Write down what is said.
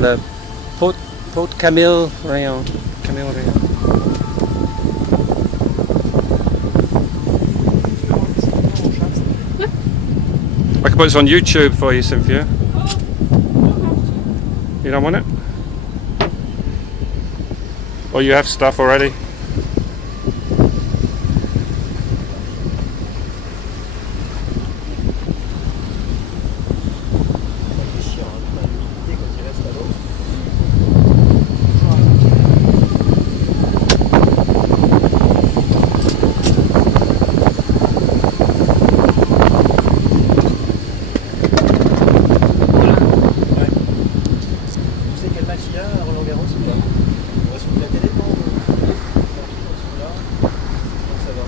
le pot de Camille Rayon. Camille Rayon. I can put this on YouTube for you, Cynthia. You don't want it? Or you have stuff already? À Roland-Garros ou pas? On va se foutre la télé, non? Ça va.